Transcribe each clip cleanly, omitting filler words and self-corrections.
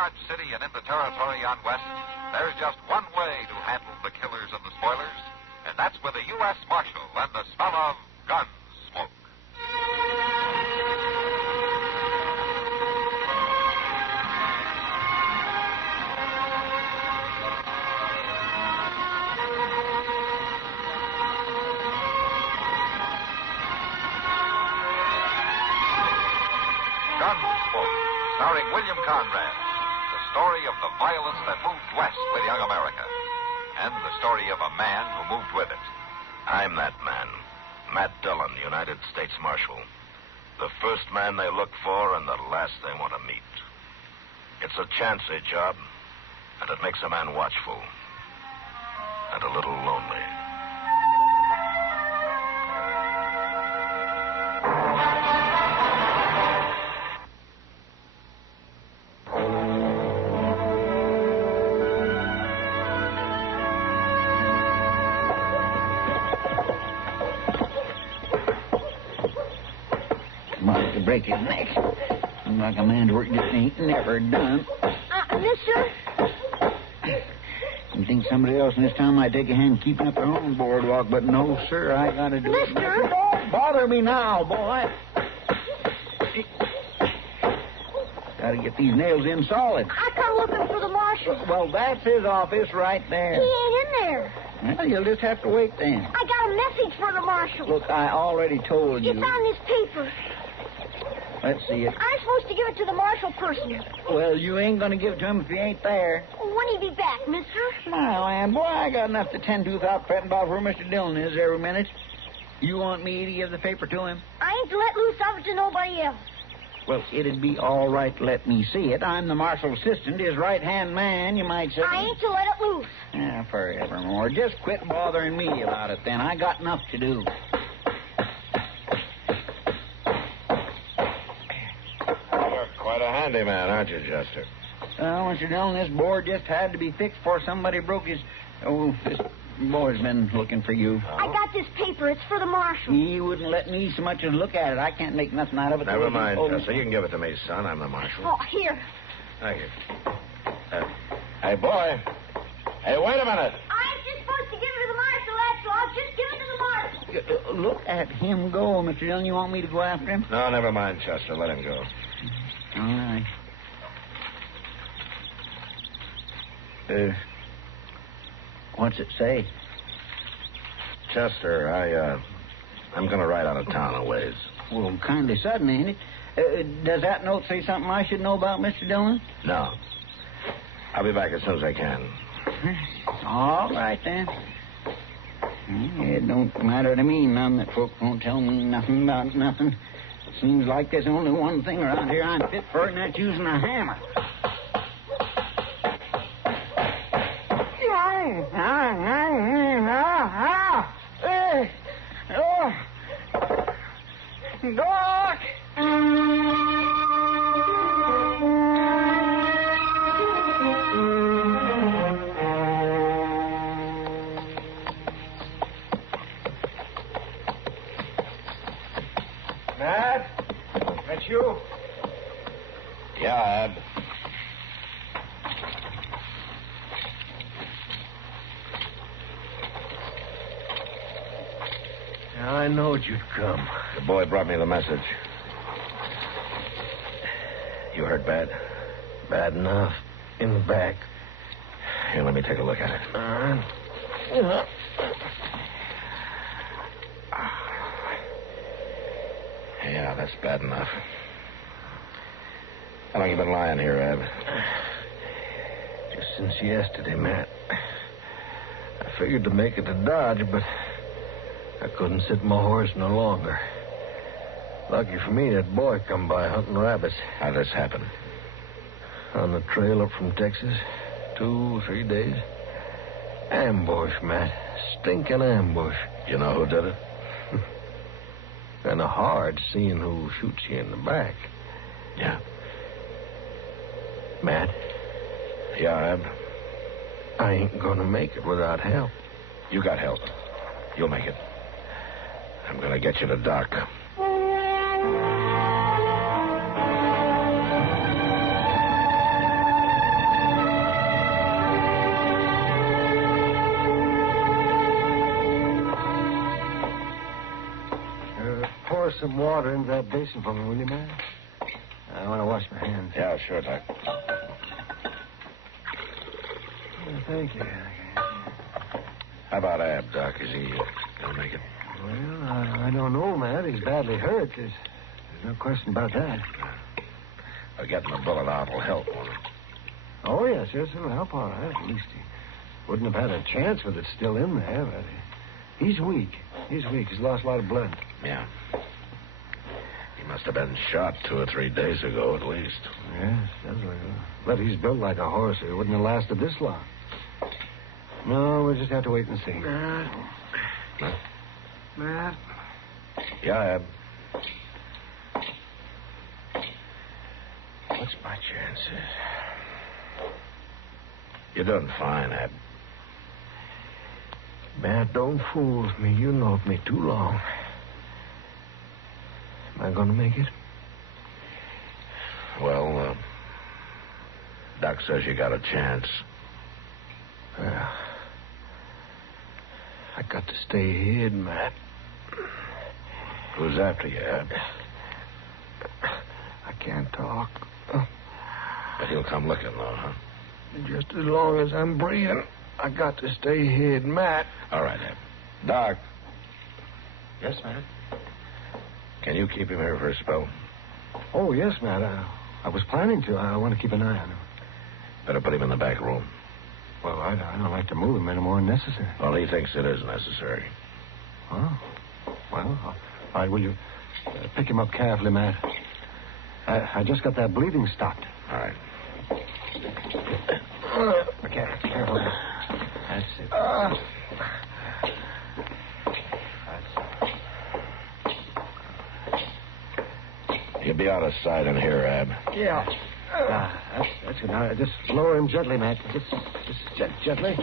Dodge City and in the territory on West, there's just one way to handle the killers and the spoilers, and that's with a U.S. Marshal and the smell of Gunsmoke. Gunsmoke, starring William Conrad. The story of the violence that moved west with young America. And the story of a man who moved with it. I'm that man. Matt Dillon, United States Marshal. The first man they look for and the last they want to meet. It's a chancy job, and it makes a man watchful. And a little lonely. To break his neck. Seems like a man's work just ain't never done. Mister? You think somebody else in this town might take a hand keeping up their own boardwalk, but no, sir, I gotta do it. Mister? Don't bother me now, boy. Gotta get these nails in solid. I come looking for the marshal. Well, that's his office right there. He ain't in there. Well, you'll just have to wait then. I got a message for the marshal. Look, I already told you. It's on this paper. Let's see it. I'm supposed to give it to the marshal person. Well, you ain't gonna give it to him if he ain't there. When'll he be back, mister? My land, boy, I got enough to tend to without fretting about where Mr. Dillon is every minute. You want me to give the paper to him? I ain't to let loose of it to nobody else. Well, it'd be all right to let me see it. I'm the marshal's assistant, his right-hand man, you might say. I ain't to let it loose. Forevermore. Just quit bothering me about it, then. I got enough to do. You're quite a handyman, aren't you, Chester? Well, Mr. Dillon, this board just had to be fixed before somebody broke his... Oh, this boy's been looking for you. I got this paper. It's for the marshal. He wouldn't let me so much as look at it. I can't make nothing out of it. Never mind, Chester. You can give it to me, son. I'm the marshal. Oh, here. Thank you. Hey, boy. Hey, wait a minute. I ain't just supposed to give it to the marshal, that's all. Just give it to the marshal. Look at him go, Mr. Dillon. You want me to go after him? No, never mind, Chester. Let him go. All right. What's it say? Chester, I'm going to ride out of town a ways. Well, kindly sudden, ain't it? Does that note say something I should know about, Mr. Dillon? No. I'll be back as soon as I can. All right, then. It don't matter to me none that folks won't tell me nothing about nothing. Seems like there's only one thing around here I'm fit for, and that's using a hammer. Doc! Matt? That's you? Yeah, Ab. I knowed you'd come. The boy brought me the message. You hurt bad? Bad enough. In the back. Here, let me take a look at it. Yeah, that's bad enough. How long you been lying here, Ab? Just since yesterday, Matt. I figured to make it to Dodge, but I couldn't sit my horse no longer. Lucky for me, that boy come by hunting rabbits. How'd this happen? On the trail up from Texas. 2-3 days. Ambush, Matt. Stinking ambush. You know who did it? Kind of hard seeing who shoots you in the back. Yeah. Matt? Yeah, Ab? I ain't gonna make it without help. You got help. You'll make it. I'm gonna get you to Doc. some water into that basin for me, will you, man? I want to wash my hands. Yeah, sure, Doc. Thank you. How about Ab, Doc? Is he going to make it? Well, I don't know, man. He's badly hurt. There's no question about that. Getting the bullet out will help, won't it? Oh, yes, it'll help all right. At least he wouldn't have had a chance with it still in there. But he's weak. He's lost a lot of blood. Yeah. He must have been shot 2 or 3 days ago, at least. Yes, definitely. But he's built like a horse. He wouldn't have lasted this long. No, we'll just have to wait and see. Matt? Yeah, Ab. What's my chances? You're doing fine, Ab. Matt, don't fool with me. You know me too long. Am I going to make it? Well, Doc says you got a chance. Well, I got to stay hid, Matt. Who's after you, Ab? I can't talk. But he'll come looking, though, huh? Just as long as I'm breathing, I got to stay hid, Matt. All right, Ab. Doc, Yes, Matt. can you keep him here for a spell? Oh, yes, Matt. I was planning to. I want to keep an eye on him. Better put him in the back room. Well, I don't like to move him any more than necessary. Well, he thinks it is necessary. Oh. Well, all right, will you pick him up carefully, Matt? I just got that bleeding stopped. All right. Okay, careful. That's it. He'll be out of sight in here, Ab. Yeah. That's good. Now, just lower him gently, Matt. Just gently.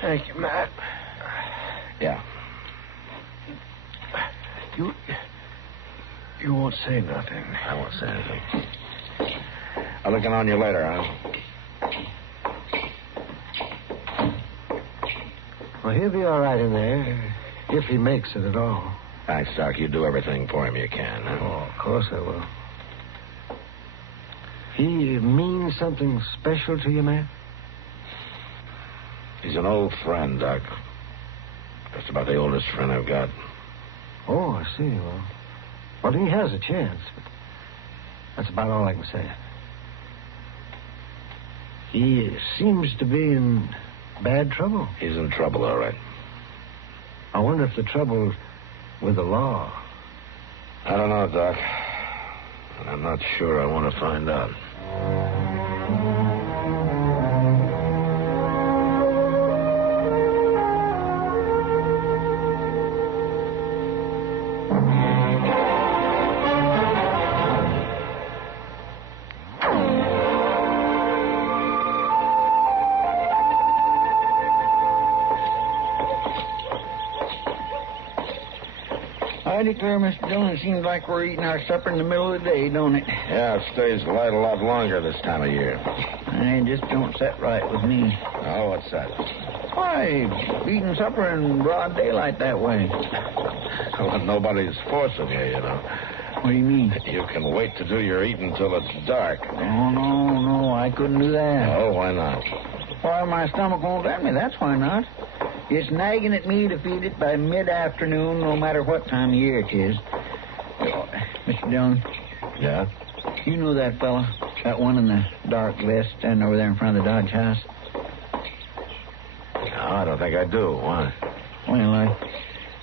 Thank you, Matt. Yeah. You won't say nothing. I won't say anything. I'll look in on you later, huh? Well, he'll be all right in there, if he makes it at all. Thanks, Doc. You do everything for him you can. Huh? Oh, of course I will. He means something special to you, man? He's an old friend, Doc. Just about the oldest friend I've got. Oh, I see. Well, he has a chance, but that's about all I can say. He seems to be in bad trouble. He's in trouble, all right. I wonder if the trouble's with the law. I don't know, Doc. And I'm not sure I want to find out. I declare, Mr. Dillon, it seems like we're eating our supper in the middle of the day, don't it? Yeah, it stays light a lot longer this time of year. And it just don't set right with me. Oh, what's that? Why, eating supper in broad daylight that way? Well, nobody's forcing you, you know. What do you mean? You can wait to do your eating till it's dark. Oh, no, I couldn't do that. Oh, why not? Why, my stomach won't let me, that's why not. It's nagging at me to feed it by mid-afternoon, no matter what time of year it is. Mr. Dillon. Yeah? You know that fella? That one in the dark vest standing over there in front of the Dodge house? No, I don't think I do. Why? Well, I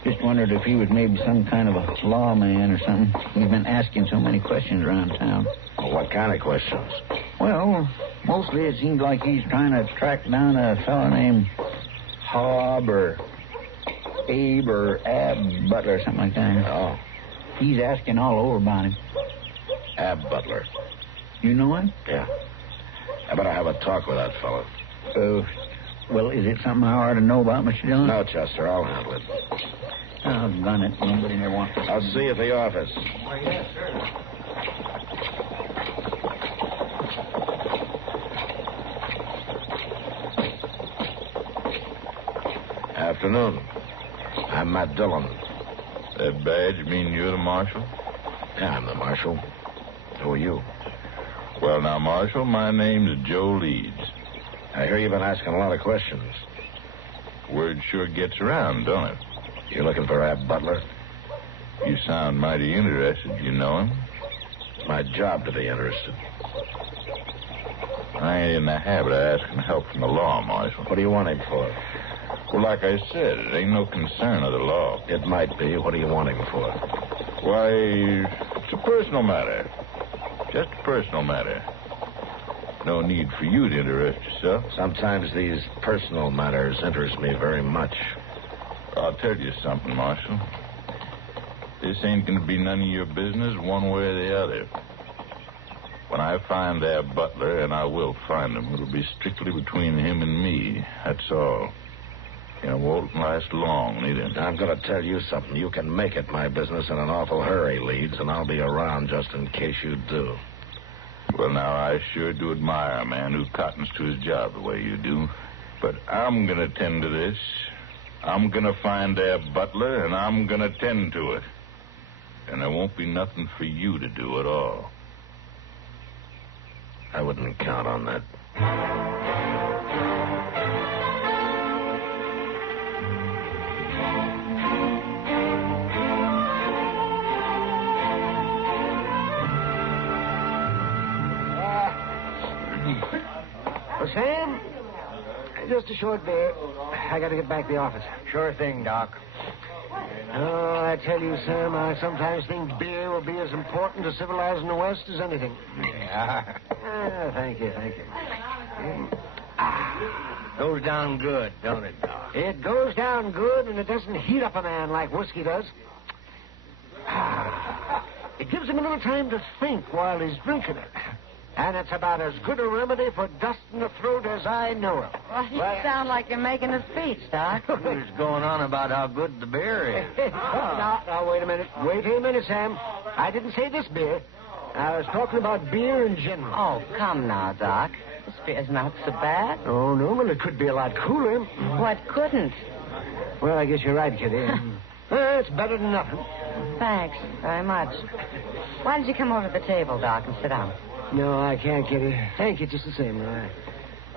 just wondered if he was maybe some kind of a lawman or something. He's been asking so many questions around town. Well, what kind of questions? Well, mostly it seems like he's trying to track down a fella named Hob or Abe or Ab Butler or something like that. Oh. He's asking all over about him. Ab Butler. You know him? Yeah. I better have a talk with that fellow. Well, is it something I ought to know about, Mr. Dillon? No, Chester, I'll handle it. I've done it. Nobody never wants to. I'll see you at the office. Oh, yes, sir. Afternoon. I'm Matt Dillon. That badge mean you're the marshal? Yeah, I'm the marshal. Who are you? Well, now, Marshal, my name's Joe Leeds. I hear you've been asking a lot of questions. Word sure gets around, don't it? You looking for Ab Butler? You sound mighty interested. You know him? It's my job to be interested. I ain't in the habit of asking help from the law, Marshal. What do you want him for? Well, like I said, it ain't no concern of the law. It might be. What do you want him for? Why, it's a personal matter. Just a personal matter. No need for you to interest yourself. Sometimes these personal matters interest me very much. I'll tell you something, Marshal. This ain't going to be none of your business one way or the other. When I find Ab Butler, and I will find him, it'll be strictly between him and me. That's all. It won't last long, neither. I'm going to tell you something. You can make it my business in an awful hurry, Leeds, and I'll be around just in case you do. Well, now, I sure do admire a man who cottons to his job the way you do. But I'm going to tend to this. I'm going to find Ab Butler, and I'm going to tend to it. And there won't be nothing for you to do at all. I wouldn't count on that. Sam? Just a short bit. I got to get back to the office. Sure thing, Doc. Oh, I tell you, Sam, I sometimes think beer will be as important to civilizing the West as anything. Yeah. Thank you. Goes down good, don't it, Doc? It goes down good, and it doesn't heat up a man like whiskey does. It gives him a little time to think while he's drinking it. And it's about as good a remedy for dust in the throat as I know of. Well, you sound like you're making a speech, Doc. Who's going on about how good the beer is? Now, wait a minute. Wait a minute, Sam. I didn't say this beer. I was talking about beer in general. Oh, come now, Doc. This beer's not so bad. Oh, no, well, it could be a lot cooler. What couldn't? Well, I guess you're right, Kitty. It's better than nothing. Thanks very much. Why don't you come over to the table, Doc, and sit down? No, I can't, Kitty. Thank you just the same.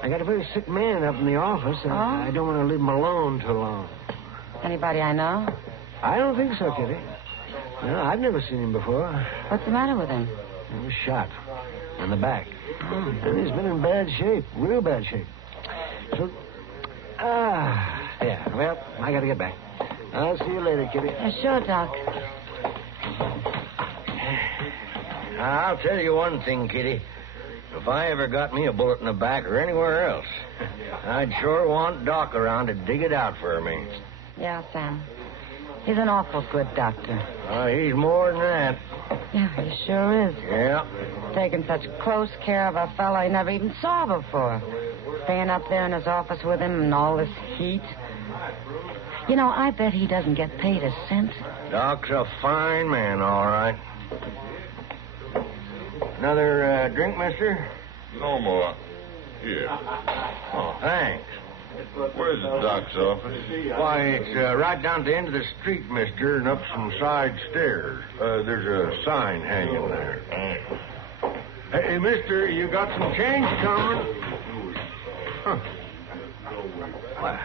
I got a very sick man up in the office, and I don't want to leave him alone too long. Anybody I know? I don't think so, Kitty. No, I've never seen him before. What's the matter with him? He was shot in the back. And he's been in bad shape, real bad shape. So, yeah, well, I got to get back. I'll see you later, Kitty. Sure, Doc. I'll tell you one thing, Kitty. If I ever got me a bullet in the back or anywhere else, I'd sure want Doc around to dig it out for me. Yeah, Sam. He's an awful good doctor. He's more than that. Yeah, he sure is. Yeah. Taking such close care of a fellow he never even saw before. Staying up there in his office with him in all this heat. You know, I bet he doesn't get paid a cent. Doc's a fine man, all right. Another drink, mister? No more. Here. Oh, thanks. Where's the doc's office? Why, it's right down at the end of the street, mister, and up some side stairs. There's a sign hanging there. Hey, mister, you got some change coming? Huh. Well,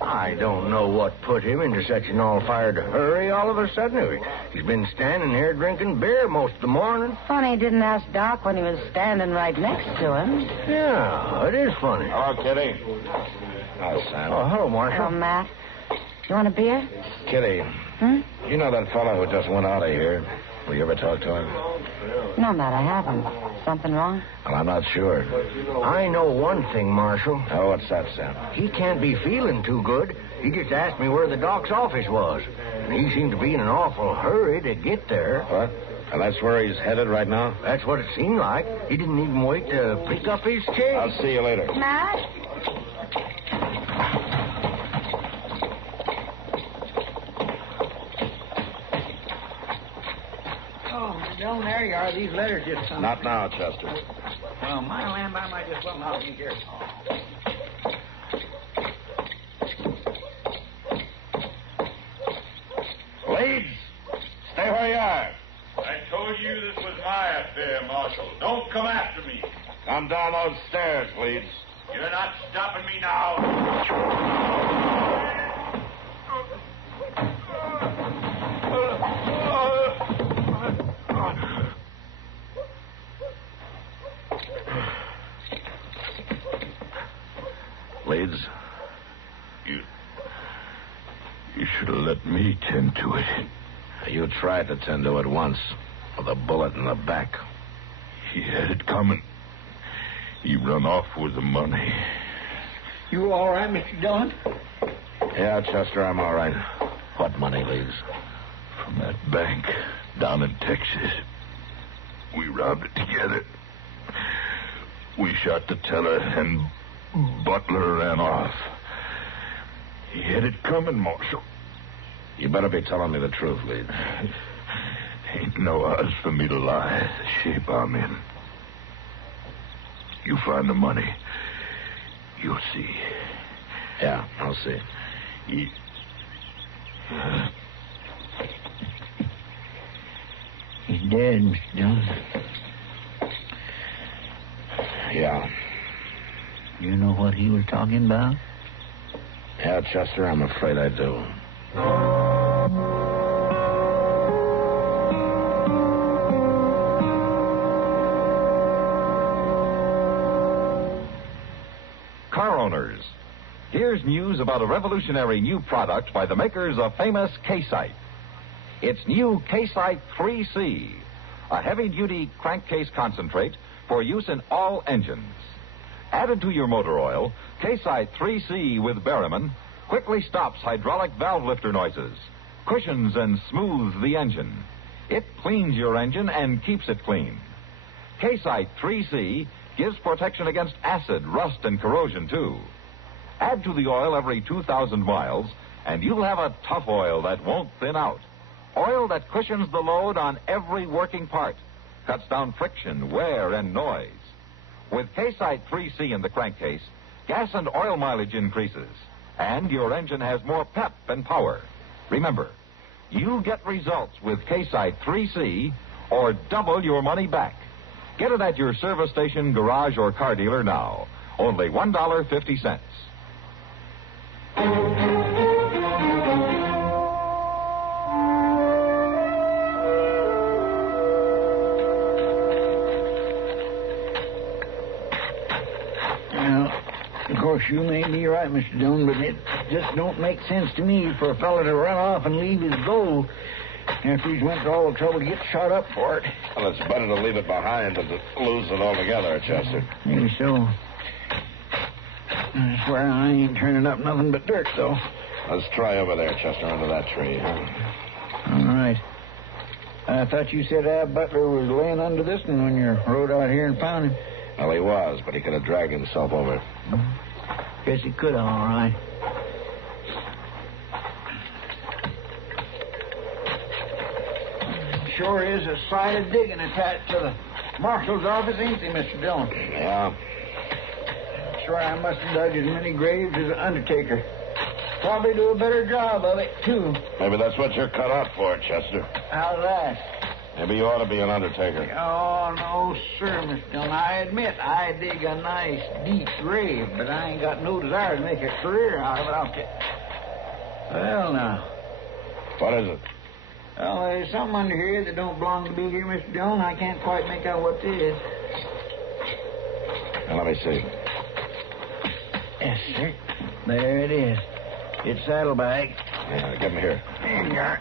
I don't know what put him into such an all-fired hurry all of a sudden. He's been standing here drinking beer most of the morning. Funny he didn't ask Doc when he was standing right next to him. Yeah, it is funny. Hello, Kitty. Hi, Sam. Oh, hello, Marshal. Oh, Matt. You want a beer? Kitty, you know that fellow who just went out of here? Will you ever talk to him? No, Matt, I haven't. Something wrong? Well, I'm not sure. I know one thing, Marshal. Oh, what's that, Sam? He can't be feeling too good. He just asked me where the doc's office was. And he seemed to be in an awful hurry to get there. What? And that's where he's headed right now? That's what it seemed like. He didn't even wait to pick up his change. I'll see you later. Matt? Dillon, there you are. These letters just come. Not now, Chester. Well, my land, I might just well not be here. Leeds! Marshal. Don't come after me. Come down those stairs, Leeds. You're not stopping me now. Leeds? You should have let me tend to it. You tried to tend to it once with a bullet in the back. He had it coming. He run off with the money. You all right, Mr. Dillon? Yeah, Chester, I'm all right. What money, Leeds? From that bank down in Texas. We robbed it together. We shot the teller, and Butler ran off. He had it coming, Marshal. You better be telling me the truth, Leeds. Ain't no odds for me to lie. The shape I'm in. You find the money. You'll see. Yeah, I'll see. He's dead, Mr. Dillon. Yeah. You know what he was talking about? Yeah, Chester, I'm afraid I do. Car owners, here's news about a revolutionary new product by the makers of famous K-Site. It's new K-Site 3C, a heavy-duty crankcase concentrate for use in all engines. Added to your motor oil, K-Site 3C with Berryman quickly stops hydraulic valve lifter noises, cushions and smooths the engine. It cleans your engine and keeps it clean. K-Site 3C gives protection against acid, rust, and corrosion, too. Add to the oil every 2,000 miles, and you'll have a tough oil that won't thin out. Oil that cushions the load on every working part, cuts down friction, wear, and noise. With K-Site 3C in the crankcase, gas and oil mileage increases, and your engine has more pep and power. Remember, you get results with K-Site 3C or double your money back. Get it at your service station, garage, or car dealer now. Only $1.50. Of course, you may be right, Mr. Dillon, but it just don't make sense to me for a fella to run off and leave his gold after he's went to all the trouble to get shot up for it. Well, it's better to leave it behind than to lose it altogether, Chester. Maybe so. I swear I ain't turning up nothing but dirt, though. Let's try over there, Chester, under that tree. Huh? All right. I thought you said Ab Butler was laying under this one when you rode out here and found him. Well, he was, but he could have dragged himself over. Guess he could, all right. Sure is a sight of digging attached to the marshal's office, ain't they, Mr. Dillon? Yeah. Sure, I must have dug as many graves as an undertaker. Probably do a better job of it, too. Maybe that's what you're cut out for, Chester. How's that? Maybe you ought to be an undertaker. Oh, no, sir, Mr. Dillon. I admit I dig a nice, deep grave, but I ain't got no desire to make a career out of it, I'll tell you. Well, now. What is it? Well, there's something under here that don't belong to be here, Mr. Dillon. I can't quite make out what it is. Now, let me see. Yes, sir. There it is. It's saddlebag. Yeah, give me here. There you are.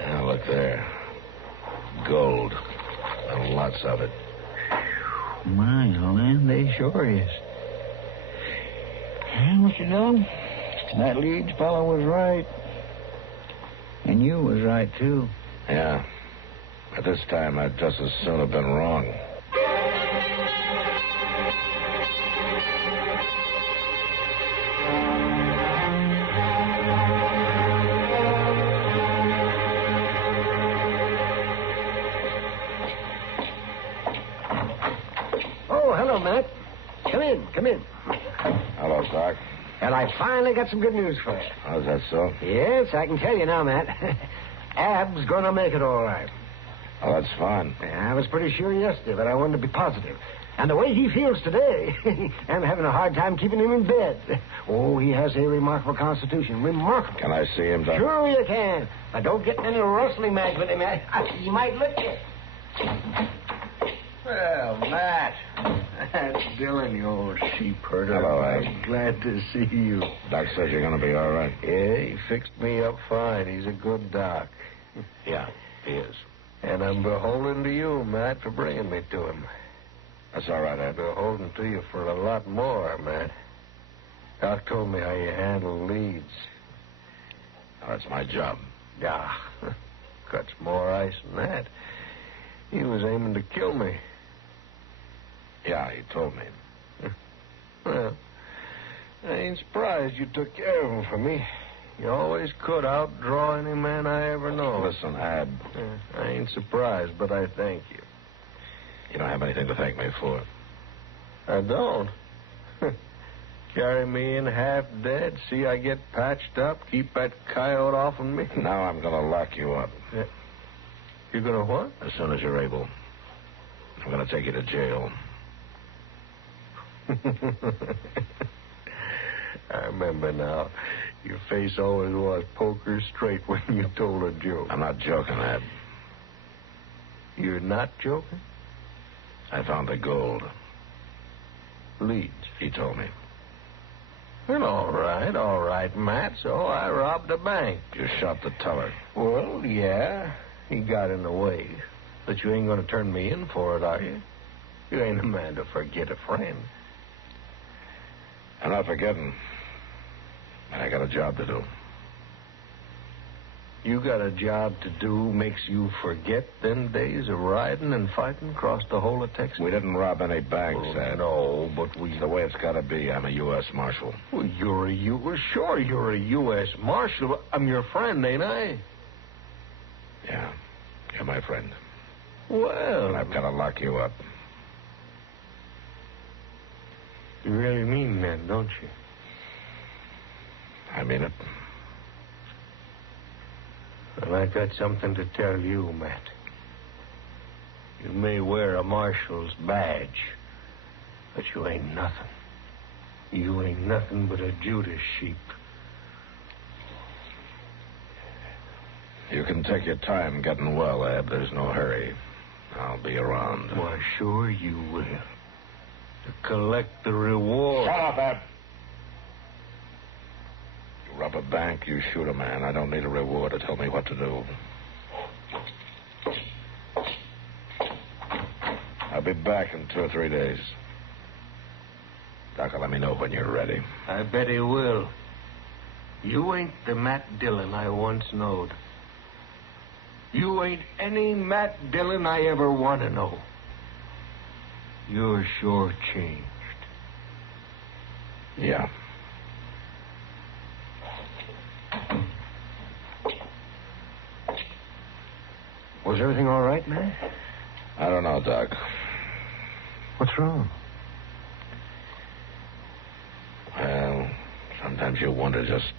Now, look there. Gold. And lots of it. My land, they sure is. Well, Mr. Dillon, that Leeds fellow was right. And you was right, too. Yeah. At this time, I'd just as soon have been wrong. Oh, hello, Matt. Come in. Hello, Doc. And I finally got some good news for you. How's that so? Yes, I can tell you now, Matt. Ab's gonna make it all right. Oh, that's fine. Yeah, I was pretty sure yesterday, but I wanted to be positive. And the way he feels today, I'm having a hard time keeping him in bed. Oh, he has a remarkable constitution. Remarkable. Can I see him, Doc? Sure you can. But don't get in any rustling match with him. He might lick you. Well, Matt. That's Dillon, you old sheep herder. Hello, I'm glad to see you. Doc says you're going to be all right. Yeah, he fixed me up fine. He's a good doc. Yeah, he is. And I'm beholden to you, Matt, for bringing me to him. That's all right, I'm Ed. beholden to you for a lot more, Matt. Doc told me how you handle leads. Oh, that's my job. Yeah, cuts more ice than that. He was aiming to kill me. Yeah, he told me. Well, I ain't surprised you took care of him for me. You always could outdraw any man I ever know. Listen, Ad. I ain't surprised, but I thank you. You don't have anything to thank me for. I don't. Carry me in half dead, see I get patched up, keep that coyote off of me. Now I'm going to lock you up. Yeah. You're going to what? As soon as you're able. I'm going to take you to jail. I remember now. Your face always was poker straight when you told a joke. I'm not joking, Ad. You're not joking? I found the gold. Leads. He told me. Well, all right, Matt. So I robbed a bank. You shot the teller. Well, yeah. He got in the way. But you ain't going to turn me in for it, are you? You ain't a man to forget a friend. I'm not forgetting. I got a job to do. You got a job to do makes you forget them days of riding and fighting across the whole of Texas? We didn't rob any banks, Ed. No, but we... It's the way it's got to be. I'm a U.S. Marshal. Well, you're a U.S. Marshal. I'm your friend, ain't I? Yeah, you're my friend. Well... And I've got to lock you up. You really mean that, don't you? I mean it. Well, I got something to tell you, Matt. You may wear a marshal's badge, but you ain't nothing. You ain't nothing but a Judas sheep. You can take your time getting well, Ab. There's no hurry. I'll be around. Why, sure you will. To collect the reward. Shut up, Ab. You rob a bank, you shoot a man. I don't need a reward to tell me what to do. I'll be back in 2 or 3 days. Doc will let me know when you're ready. I bet he will. You ain't the Matt Dillon I once knowed. You ain't any Matt Dillon I ever want to know. You're sure changed. Yeah. Was everything all right, man? I don't know, Doc. What's wrong? Well, sometimes you wonder just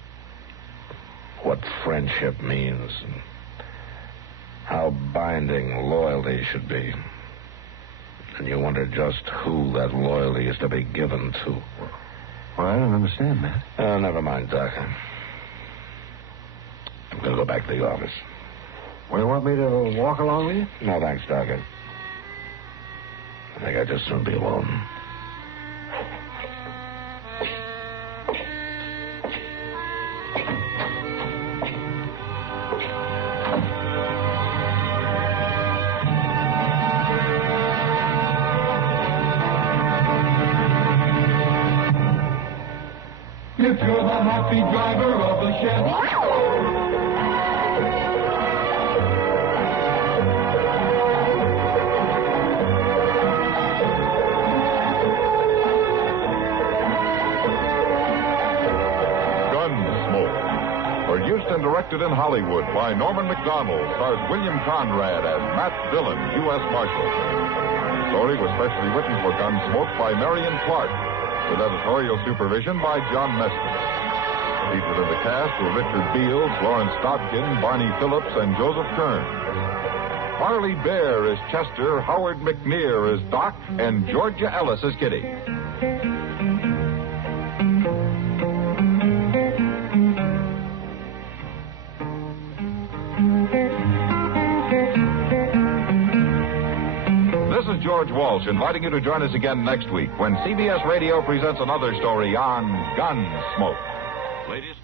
what friendship means and how binding loyalty should be. And you wonder just who that loyalty is to be given to. Well, I don't understand that. Oh, never mind, Doc. I'm going to go back to the office. Well, you want me to walk along with you? No, thanks, Doc. I think I'd just soon be alone. If you're the happy driver of a Chevy. Gunsmoke. Produced and directed in Hollywood by Norman MacDonnell, stars William Conrad as Matt Dillon, U.S. Marshal. The story was specially written for Gunsmoke by Marion Clark, with editorial supervision by John Meston. Featured in the cast were Richard Beals, Lawrence Dobkin, Barney Phillips, and Joseph Kern. Parley Baer is Chester, Howard McNear is Doc, and Georgia Ellis is Kitty. This is George Walsh inviting you to join us again next week when CBS Radio presents another story on Gunsmoke. Ladies